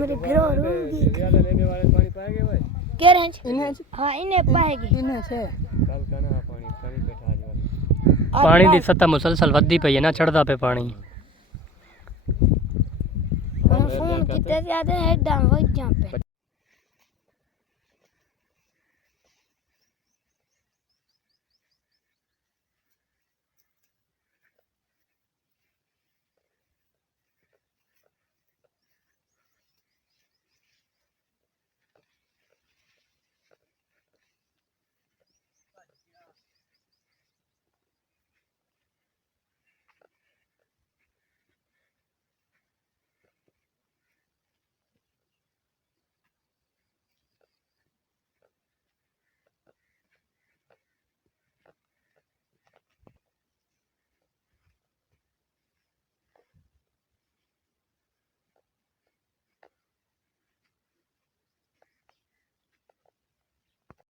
मेरे घर होगी ज्यादा लेने वाले पानी पाएंगे भाई कह रहे हैं हां इन्हें पाएगी इन्हें छे कल कहना पानी कभी बैठा आज वाली पानी दी सतह मुसलसल वधी पई है ना चढ़दा पे पानी फोन कितने ज्यादा है डाउन हो जहां पे